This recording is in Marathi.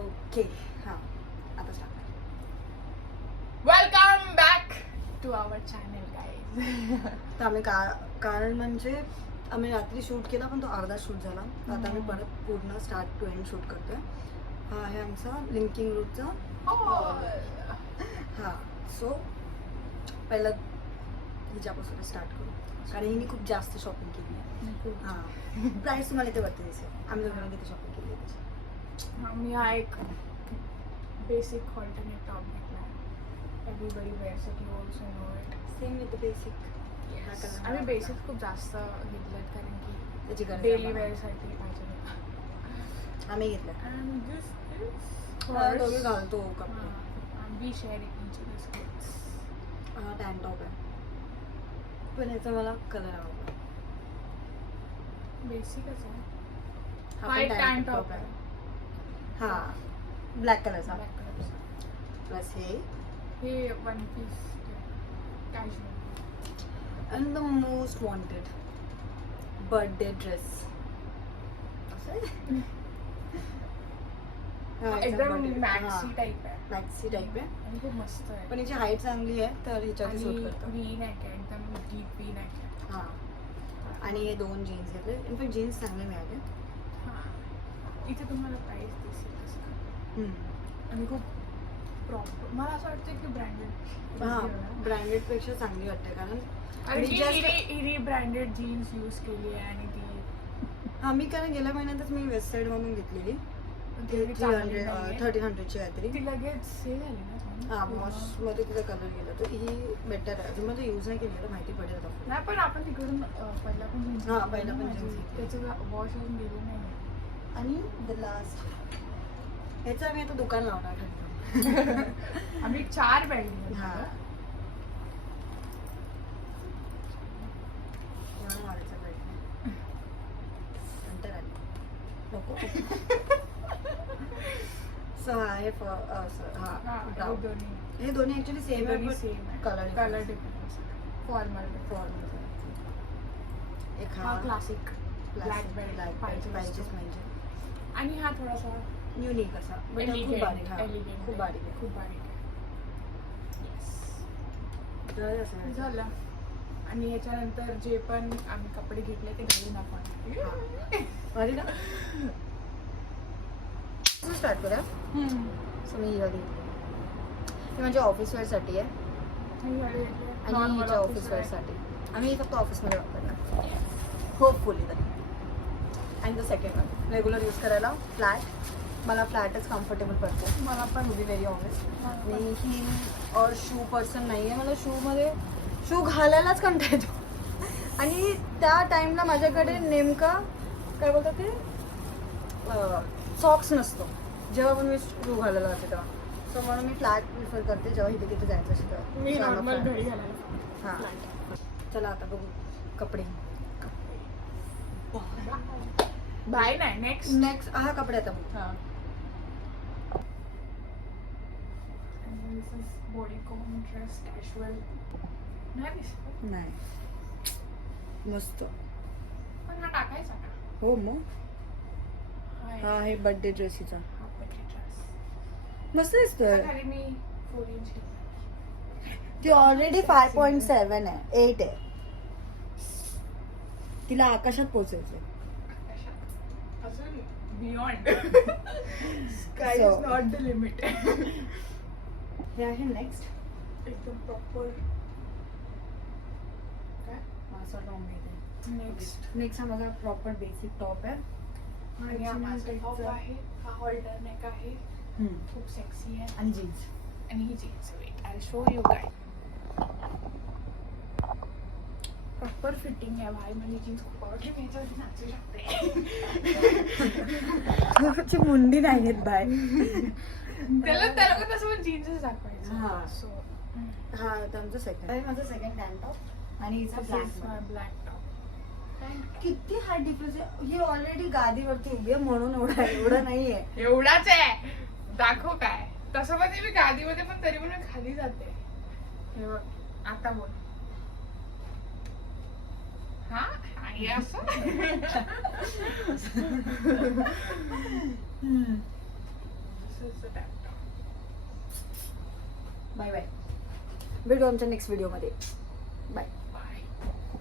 ओके हां आता start. Welcome back to our channel guys. तर आम्ही कारण म्हणजे आम्ही रात्री शूट केला पण तो अर्धा शूट झाला. तर आता आम्ही परत पूर्ण स्टार्ट टू एंड शूट करतोय. हा आहे आमचा लिंकिंग रूटचा. हां सो पहिलं हिच्यापासून स्टार्ट करू कारण हिने खूप जास्त शॉपिंग केली आहे. हां प्राईस तुम्हाला इथे वरती दिसेल. आम्ही दोघांनी किती शॉपिंग केली आहे त्याची. मी हा एक बेसिक ऑल्टरनेट टॉप घेतला. Everybody wears it, you also know it. Same with basic. आम्ही बेसिक खूप जास्त घेतलेत कारण की त्याची गरज डेली वेअरसाठी पाहिजे होता. आम्ही घेतलं. अँड दिस दोघे घालतो कपडे. वी शेअर इच हा टॅन टॉप आहे पण याचा मला कलर आवडला. बेसिकच आहे. हा हा पण एक tan टॅन top टॉप आहे. आहे. हा ब्लॅक कलरचा ब्लॅक कलरचा. प्लस हे one piece casual. And the most wanted birthday dress. एकदम मॅक्सी टाईप आहे. मॅक्सी टाईप आहे आणि खूप मस्त आहे. पण याची हाईट चांगली आहे तर ह्याच्यावरती सूट करतं. व्ही नेक आहे एकदम डीप व्ही नेक आहे. हां आणि हे दोन जीन्स घेतले. इनफॅक्ट जीन्स चांगले मिळाले. हां इथे तुम्हाला प्राईस दिसेल तसं. आणि खूप प्रॉपर मला असं वाटतं की ब्रँडेड. हां ब्रँडेडपेक्षा चांगली वाटते कारण हिरी ब्रँडेड जीन्स यूज केली आहे आणि ती मी कारण गेल्या महिन्यातच मी वेस्ट साईड म्हणून घेतलेली. ती 1300ची काहीतरी. ती लगेच सेल आली ना. हां वॉशमध्ये तिचा कलर गेला तर ही बेटर आहे. अजून मला यूज नाही केली तर माहिती पडेल आता. नाही पण आपण तिकडून पहिला पण jeans हां, घेतली पहिला ना पण माझी. jeans घेतली. त्याचं वॉश होऊन गेलं नाही. आणि द लास्ट ह्याचं आम्ही आता दुकान लावणार आहे. आम्ही 4 बॅग घेतल्या. हां एवढं मारायचं पाहिजे नंतर आली नको. सो हा हे हां, हां हे दोन्ही हे दोन्ही ॲक्च्युली सेम आहे पण सेम आहे. Colour colour difference. फॉर्मल एक हा क्लासिक ब्लॅक ब्लॅक बेल्ट पाहिजेच पाहिजे म्हणजे आणि हा थोडासा युनिक असा but हा खूप बारीक. हां खूप बारीक आहे. खूप बारीक आहे. तर असं झालं. आणि ह्याच्यानंतर जे पण आम्ही कपडे घेतले ते घालून आपण अरे ना स्टार्ट करूया. सो मी ही म्हणजे ऑफिस वेअरसाठी आहे आणि हिच्या ऑफिस वेअरसाठी आम्ही फक्त ऑफिसमध्ये वापरणार होपफुली तरी. आणि the second one regular use करायला फ्लॅट. मला फ्लॅटच कम्फर्टेबल पडतो. मला पण टू बी व्हेरी ऑनेस्ट मी ही और शू पर्सन नाही आहे. मला शू घालायलाच कंटाळा येतो आणि त्या टाईमला माझ्याकडे नेमका काय बोलतात ते सॉक्स नसतो जेव्हा पण मी शू घालायला जाते तेव्हा. सो म्हणून मी फ्लॅट प्रिफर करते जेव्हा इथे तिथे जायचं असतं तेव्हा. मी नॉर्मल घरी घालायला. हां चला आता बघू कपडे. बाय नाही नेक्स्ट हा कपडे आता बघू. हां बॉडीकॉन ड्रेस कॅज्युअल नाही दिसत नाही मस्त. पण हा टाकायचा का? हो मग हाय. हा आहे बर्थडे ड्रेसीचा हा बर्थडे ड्रेस. मस्त दिसतोय. खाली मी 4 इंच घेतला. ती ऑलरेडी 5.7 आहे 8 आहे. तिला आकाशात पोहोचायचंय. अजून beyond sky So. Is not the limit. हे आहे नेक्स्ट. एकदम प्रॉपर काय नेक्स्ट हा माझा प्रॉपर बेसिक टॉप आहे. आणि हा माझा टॉप आहे. हा हॉल्डर नेक आहे. खूप सेक्सी आहे. आणि जीन्स. आणि ही jeans wait I show you काय प्रॉपर फिटिंग आहे भाई. मला जीन्स खूप आवडली. मी याच्यावरती नाचू शकते. मुंडी नाही घेत बाय. त्याला पण तसं पण जीन्सच दाखवायचं. हा. सो हा त्यांचं सेकंड आहे. माझं सेकंड टॅन टॉप आणि हिचा ब्लॅक टॉप. किती हा डिफरन्स आहे. ही ऑलरेडी गादीवरती उभी आहे म्हणून एवढं नाहीये. एवढाच आहे. दाखव काय. तसं पण मी गादीमध्ये पण तरी पण मी खाली जाते. हे बघ आता बोल. हा हे असं टाटा. Bye bye. भेटू आमच्या नेक्स्ट व्हिडिओमध्ये. बाय.